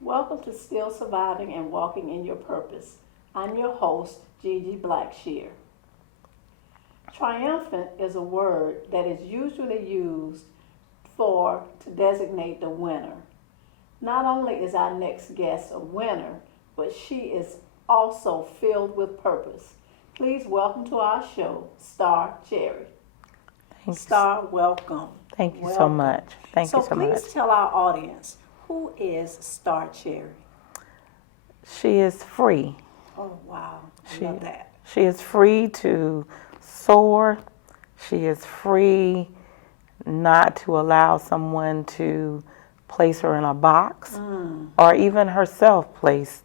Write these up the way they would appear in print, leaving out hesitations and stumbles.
Welcome to Still Surviving and Walking in Your Purpose. I'm your host, Gigi Blackshear. Triumphant is a word that is usually used to designate the winner. Not only is our next guest a winner, but she is also filled with purpose. Please welcome to our show, Star Cherry. Thanks. Star, welcome. Thank you so much. Thank you so much. So please tell our audience, who is Star Cherry? She is free. Oh, wow. I love that. She is free to soar. She is free not to allow someone to place her in a box or even herself placed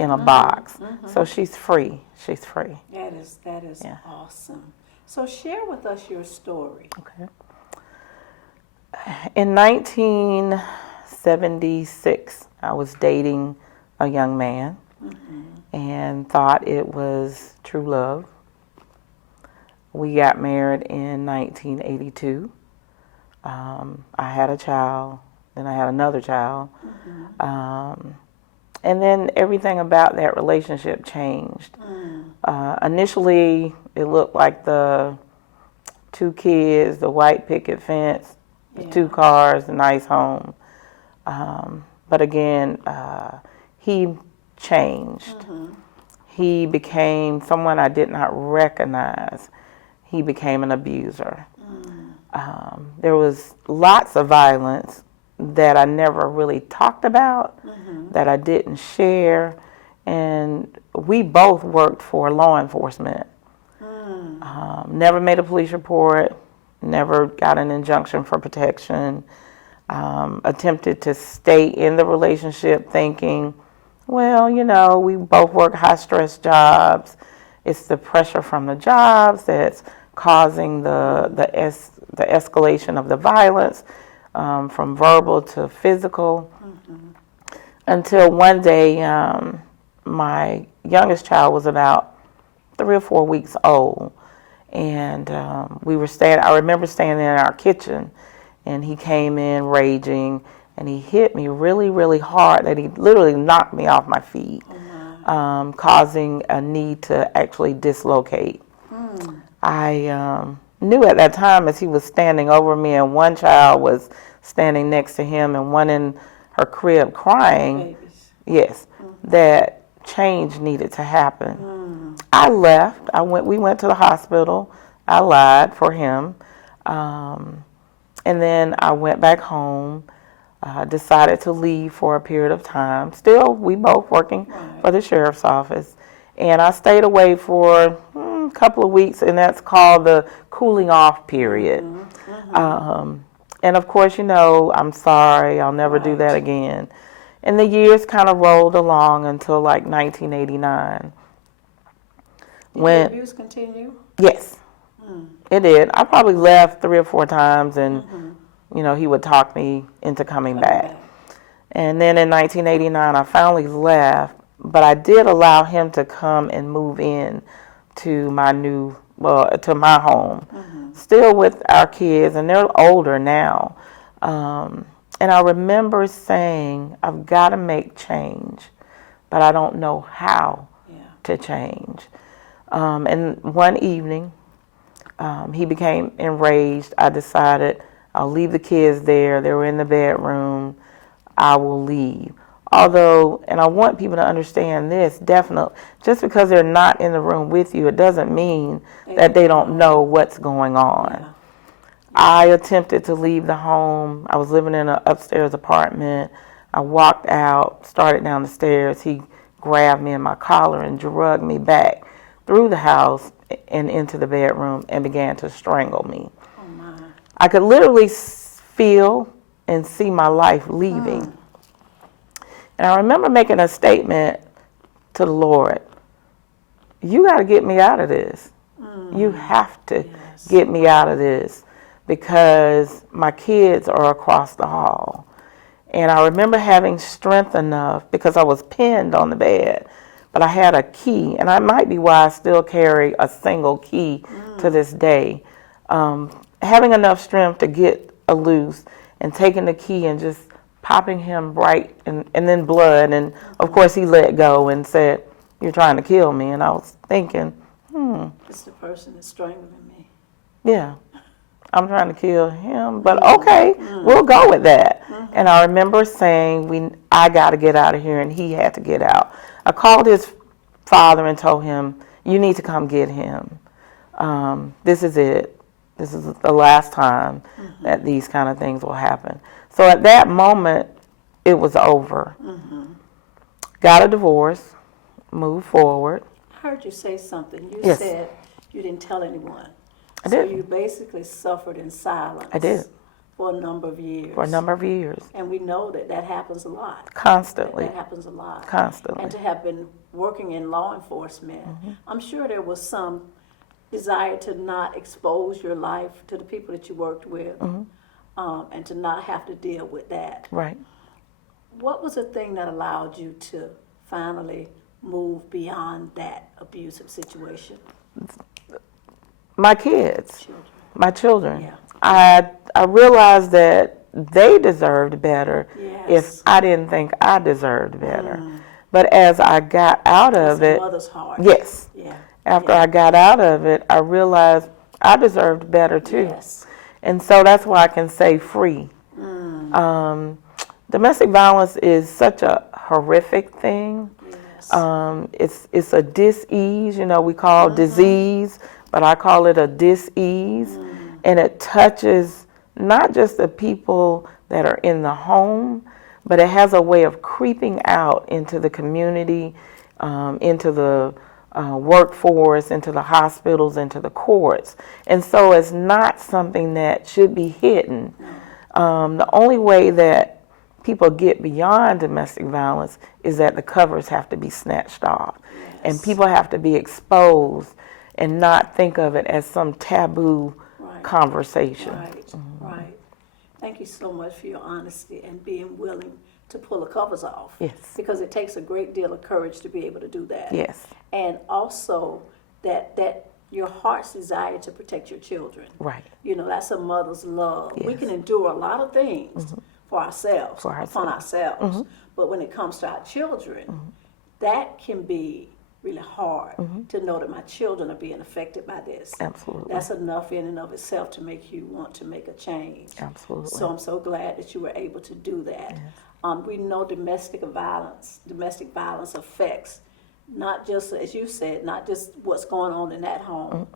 in a box. So she's free. She's free. That is awesome. So share with us your story. Okay. In 1976, I was dating a young man and thought it was true love. We got married in 1982. I had a child, then I had another child. And then everything about that relationship changed. Initially, it looked like the 2 kids, the white picket fence, the 2 cars, the nice home. But again, he changed. He became someone I did not recognize. He became an abuser. There was lots of violence that I never really talked about, that I didn't share, and we both worked for law enforcement. Never made a police report, never got an injunction for protection, attempted to stay in the relationship thinking, well, you know, we both work high-stress jobs. It's the pressure from the jobs that's causing the escalation of the violence, from verbal to physical. Until one day, my youngest child was about 3 or 4 weeks old, and we were I remember standing in our kitchen, and he came in raging, and he hit me really, really hard that he literally knocked me off my feet, causing a knee to actually dislocate. I knew at that time, as he was standing over me and one child was standing next to him and one in her crib crying, that change needed to happen. I left. We went to the hospital. I lied for him. And then I went back home, decided to leave for a period of time. Still, we both working for the sheriff's office. And I stayed away for a couple of weeks, and that's called the cooling off period. And of course, you know, I'm sorry, I'll never do that again. And the years kind of rolled along until like 1989. Did the abuse continue? Yes, it did. I probably left 3 or 4 times, and you know, he would talk me into coming back. And then in 1989, I finally left, but I did allow him to come and move in to my to my home, still with our kids, and they're older now. And I remember saying, I've got to make change, but I don't know how to change. And one evening, he became enraged. I decided I'll leave the kids there. They were in the bedroom. I will leave. Although, and I want people to understand this, definitely, just because they're not in the room with you, it doesn't mean that they don't know what's going on. I attempted to leave the home. I was living in an upstairs apartment. I walked out, started down the stairs. He grabbed me in my collar and dragged me back through the house and into the bedroom and began to strangle me. Oh my. I could literally feel and see my life leaving. And I remember making a statement to the Lord, you got to get me out of this. You have to get me out of this because my kids are across the hall. And I remember having strength enough because I was pinned on the bed, but I had a key, and that might be why I still carry a single key to this day. Having enough strength to get loose and taking the key and just popping him right and then blood. And of course he let go and said, you're trying to kill me. And I was thinking, It's the person that's strangling me. Yeah, I'm trying to kill him, but okay, we'll go with that. And I remember saying, I got to get out of here, and he had to get out. I called his father and told him, you need to come get him. This is it. This is the last time that these kind of things will happen. So at that moment, it was over. Got a divorce, moved forward. I heard you say something. You Yes. said you didn't tell anyone. I So did. you basically suffered in silence. I did. For a number of years. For a number of years. And we know that that happens a lot. Constantly. That happens a lot. Constantly. And to have been working in law enforcement, I'm sure there was some desire to not expose your life to the people that you worked with, and to not have to deal with that. Right. What was the thing that allowed you to finally move beyond that abusive situation? My kids. Children. My children. Yeah. I realized that they deserved better Yes. if I didn't think I deserved better. But as I got out of It's a it, mother's heart. yes, Yeah. after I got out of it, I realized I deserved better too. Yes. And so that's why I can say free. Domestic violence is such a horrific thing. Yes. It's a dis-ease, we call disease, but I call it a dis-ease. And it touches not just the people that are in the home, but it has a way of creeping out into the community, into the workforce, into the hospitals, into the courts. And so it's not something that should be hidden. The only way that people get beyond domestic violence is that the covers have to be snatched off. And people have to be exposed and not think of it as some taboo conversation. Right. Thank you so much for your honesty and being willing to pull the covers off. Yes. Because it takes a great deal of courage to be able to do that. Yes. And also that your heart's desire to protect your children. Right. That's a mother's love. We Yes. can endure a lot of things for ourselves, upon ourselves. But when it comes to our children, that can be really hard to know that my children are being affected by this. Absolutely. That's enough in and of itself to make you want to make a change. Absolutely. So I'm so glad that you were able to do that. Yes. We know domestic violence affects not just, as you said, not just what's going on in that home,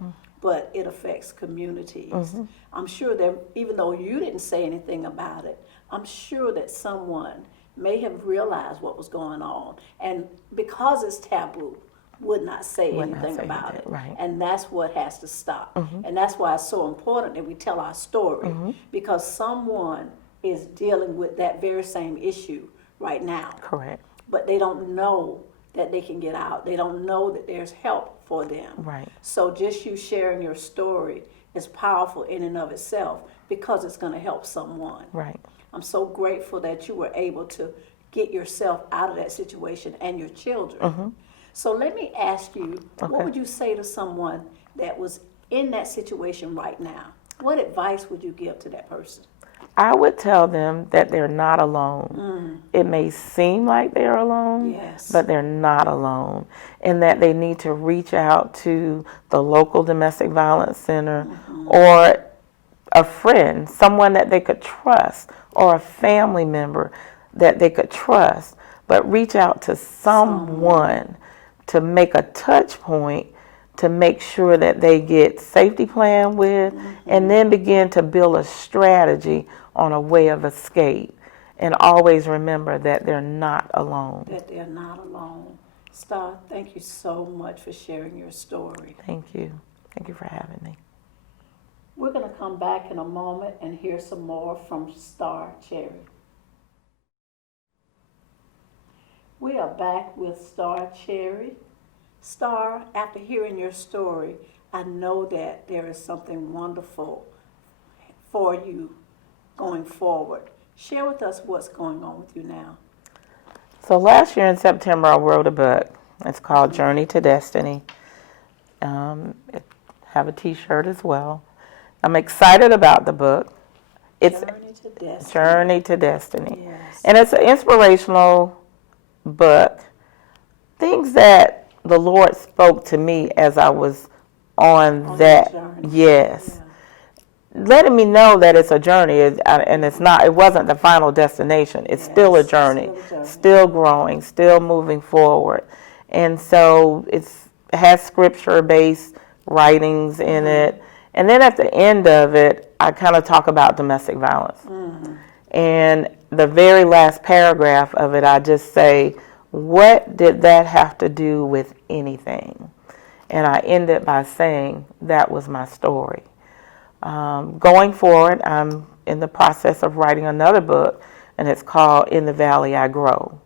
but it affects communities. I'm sure that even though you didn't say anything about it, I'm sure that someone may have realized what was going on, and because it's taboo, would not say anything about it. Right. And that's what has to stop. And that's why it's so important that we tell our story, because someone is dealing with that very same issue right now. Correct. But they don't know that they can get out. They don't know that there's help for them. Right. So just you sharing your story is powerful in and of itself because it's going to help someone. Right. I'm so grateful that you were able to get yourself out of that situation and your children. So let me ask you, what would you say to someone that was in that situation right now? What advice would you give to that person? I would tell them that they're not alone. It may seem like they're alone, Yes. but they're not alone. And that they need to reach out to the local domestic violence center or a friend, someone that they could trust, or a family member that they could trust. But reach out to someone to make a touch point to make sure that they get safety plan with, and then begin to build a strategy on a way of escape. And always remember that they're not alone. That they're not alone. Star, thank you so much for sharing your story. Thank you. Thank you for having me. We're going to come back in a moment and hear some more from Star Cherry. We are back with Star Cherry. Star, after hearing your story, I know that there is something wonderful for you going forward. Share with us what's going on with you now. So last year in September, I wrote a book. It's called Journey to Destiny. It have a T-shirt as well. I'm excited about the book. It's Journey to Destiny. Journey to Destiny. Yes. And it's an inspirational book. Things that the Lord spoke to me as I was on that journey. Yes. Yeah. Letting me know that it's a journey, and it's not. It wasn't the final destination. It's still a journey, still growing, still moving forward. And so it has scripture-based writings in it. And then at the end of it, I kind of talk about domestic violence. And the very last paragraph of it, I just say, what did that have to do with anything? And I ended by saying that was my story. Going forward, I'm in the process of writing another book, and it's called In the Valley I Grow.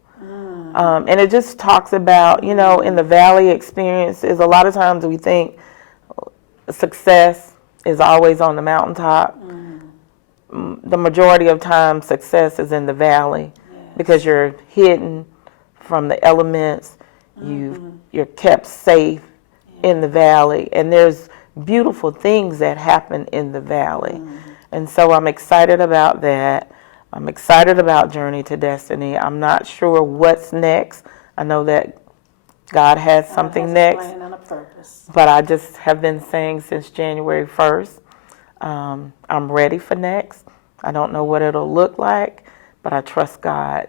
And it just talks about, in the valley experiences, a lot of times we think success is always on the mountaintop. The majority of time, success is in the valley because you're hidden from the elements. You're kept safe in the valley, and there's beautiful things that happen in the valley. And so I'm excited about that. I'm excited about Journey to Destiny. I'm not sure what's next. I know that God has something next. A plan and a purpose. But I just have been saying since January 1st, I'm ready for next. I don't know what it'll look like, but I trust God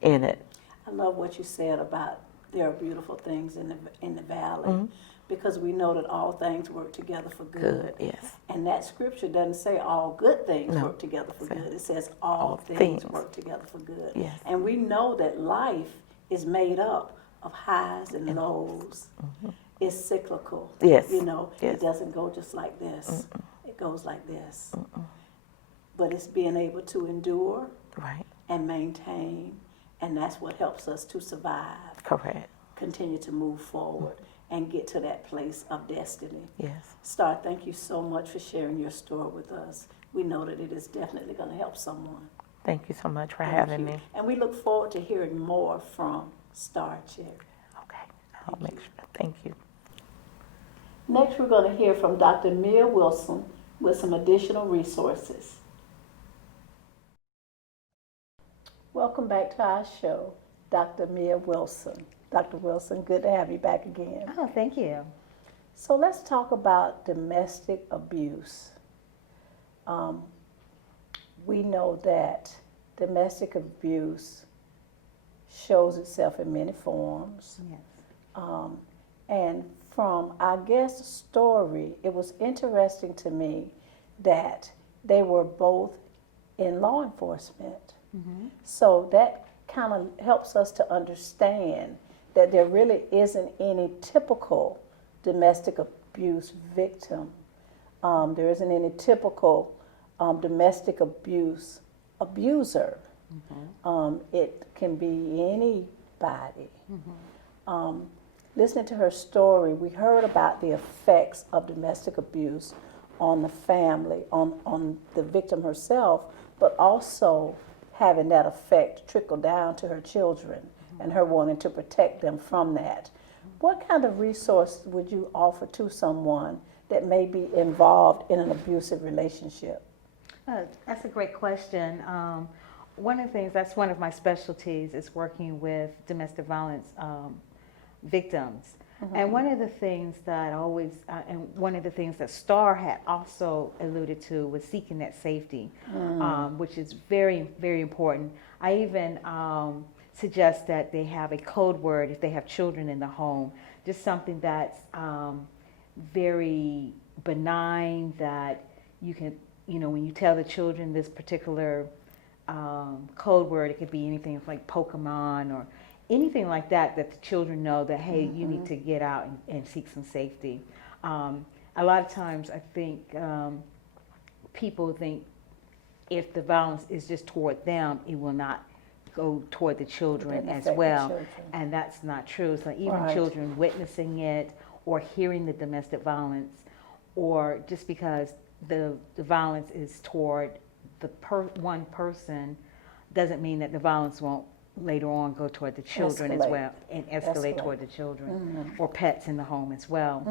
in it. I love what you said about there are beautiful things in the valley. Because we know that all things work together for good. Yes. And that scripture doesn't say all good things work together for good. It says all things work together for good. Yes. And we know that life is made up of highs and lows. It's cyclical. Yes. It doesn't go just like this. It goes like this. But it's being able to endure and maintain, and that's what helps us to survive. Correct. Continue to move forward. And get to that place of destiny. Yes. Star, thank you so much for sharing your story with us. We know that it is definitely going to help someone. Thank you so much for having me. And we look forward to hearing more from Star Cherry. Okay, I'll make sure. Thank you. Next, we're going to hear from Dr. Mia Wilson with some additional resources. Welcome back to our show, Dr. Mia Wilson. Dr. Wilson, good to have you back again. Oh, thank you. So let's talk about domestic abuse. We know that domestic abuse shows itself in many forms. Yes. And from our guest's story, it was interesting to me that they were both in law enforcement. So that kind of helps us to understand that there really isn't any typical domestic abuse victim. There isn't any typical domestic abuse abuser. It can be anybody. Listening to her story, we heard about the effects of domestic abuse on the family, on the victim herself, but also having that effect trickle down to her children and her wanting to protect them from that. What kind of resource would you offer to someone that may be involved in an abusive relationship? That's a great question. One of the things, that's one of my specialties, is working with domestic violence victims. And one of the things that and one of the things that Star had also alluded to was seeking that safety, which is very, very important. I even suggest that they have a code word if they have children in the home, just something that's very benign, that you can, when you tell the children this particular code word, it could be anything like Pokemon or anything like that, that the children know that, hey, you need to get out and seek some safety. A lot of times I think people think if the violence is just toward them, it will not go toward the children as well. And that's not true. So even children witnessing it or hearing the domestic violence, or just because the violence is toward the one person, doesn't mean that the violence won't later on go toward the children as well, and escalate toward the children or pets in the home as well.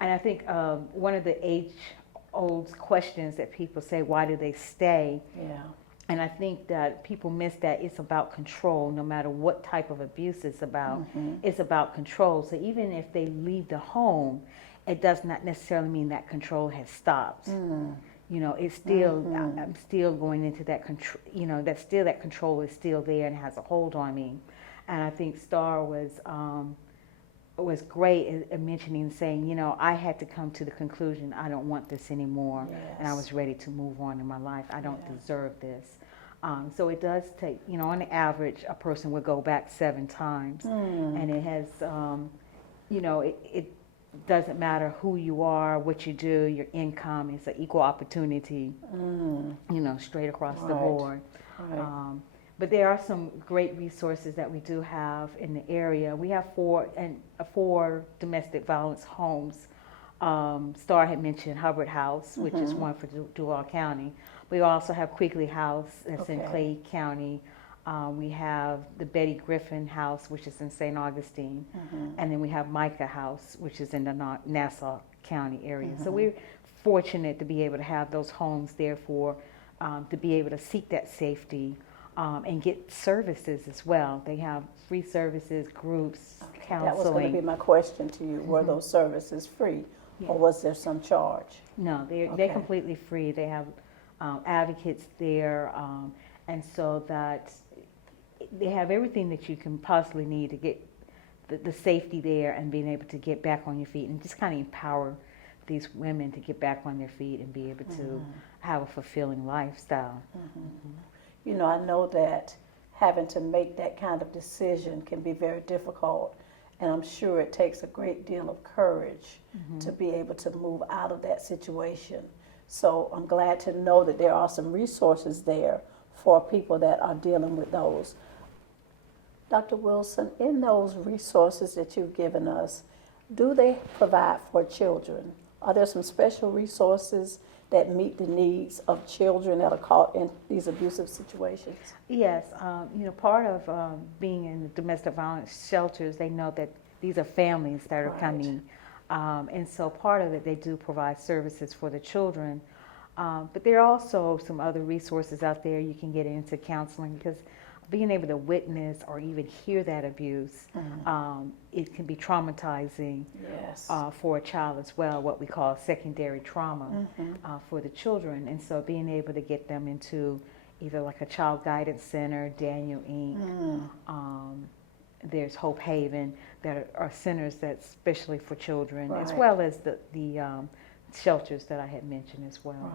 And I think one of the age-old questions that people say, why do they stay? Yeah. And I think that people miss that it's about control. No matter what type of abuse it's about, it's about control. So even if they leave the home, it does not necessarily mean that control has stopped. You know, it's still, I'm still going into that control, you know, that still, that control is still there and has a hold on me. And I think Star was great at mentioning, saying, you know, I had to come to the conclusion, I don't want this anymore. And I was ready to move on in my life. I don't deserve this. So it does take, you know, on the average, a person would go back 7 times. And it has, you know, it doesn't matter who you are, what you do, your income. It's an equal opportunity, you know, straight across the board. But there are some great resources that we do have in the area. We have 4 domestic violence homes. Star had mentioned Hubbard House, which is one for Duval County. We also have Quigley House, that's in Clay County. We have the Betty Griffin House, which is in St. Augustine. And then we have Micah House, which is in the Nassau County area. So we're fortunate to be able to have those homes there for, to be able to seek that safety and get services as well. They have free services, groups, counseling. That was going to be my question to you. Were those services free, or was there some charge? No, they're completely free. They have advocates there, and so that they have everything that you can possibly need to get the safety there and being able to get back on your feet and just kind of empower these women to get back on their feet and be able to have a fulfilling lifestyle. You know, I know that having to make that kind of decision can be very difficult, and I'm sure it takes a great deal of courage to be able to move out of that situation. So I'm glad to know that there are some resources there for people that are dealing with those. Dr. Wilson, in those resources that you've given us, do they provide for children? Are there some special resources that meet the needs of children that are caught in these abusive situations? Yes, you know, part of being in domestic violence shelters, they know that these are families that are coming. And so part of it, they do provide services for the children. But there are also some other resources out there you can get into counseling, because being able to witness or even hear that abuse, it can be traumatizing for a child as well, what we call secondary trauma for the children. And so being able to get them into either like a child guidance center, Daniel Inc., there's Hope Haven, that are centers that's especially for children, as well as the shelters that I had mentioned as well.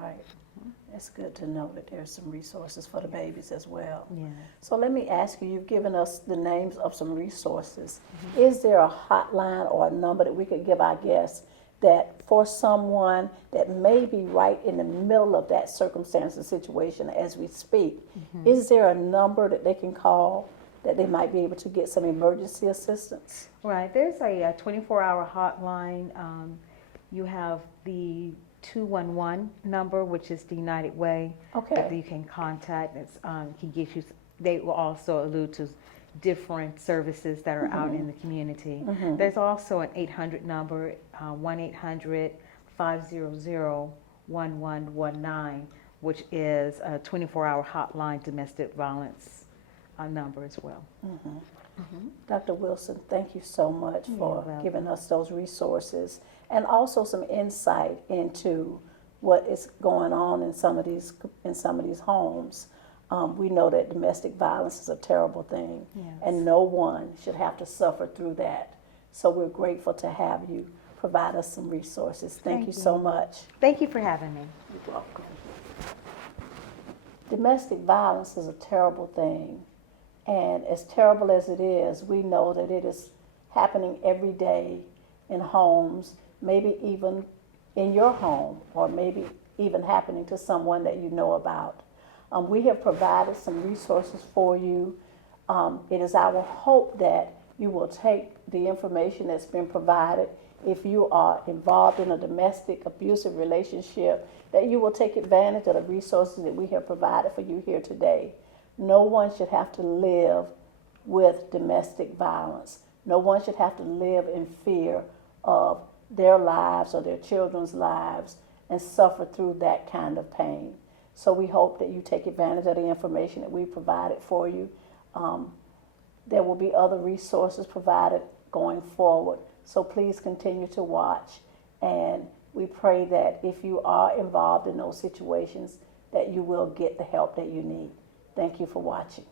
It's good to know that there's some resources for the babies as well. Yeah. So let me ask you, you've given us the names of some resources. Is there a hotline or a number that we could give our guests that for someone that may be right in the middle of that circumstance and situation as we speak, is there a number that they can call that they might be able to get some emergency assistance? Right, there's a 24-hour hotline. You have the 211 number, which is the United Way, that you can contact. It's, can get you. They will also allude to different services that are out in the community. There's also an 800 number, 1-800-500-1119, which is a 24-hour hotline domestic violence number as well. Dr. Wilson, thank you so much for giving us those resources and also some insight into what is going on in some of these homes. We know that domestic violence is a terrible thing, and no one should have to suffer through that. So we're grateful to have you provide us some resources. Thank you so much. Thank you for having me. You're welcome. Domestic violence is a terrible thing, And as terrible as it is, we know that it is happening every day in homes, maybe even in your home, or maybe even happening to someone that you know about. We have provided some resources for you. It is our hope that you will take the information that's been provided. If you are involved in a domestic abusive relationship, that you will take advantage of the resources that we have provided for you here today. No one should have to live with domestic violence. No one should have to live in fear of their lives or their children's lives and suffer through that kind of pain. So we hope that you take advantage of the information that we provided for you. There will be other resources provided going forward. So please continue to watch. And we pray that if you are involved in those situations, that you will get the help that you need. Thank you for watching.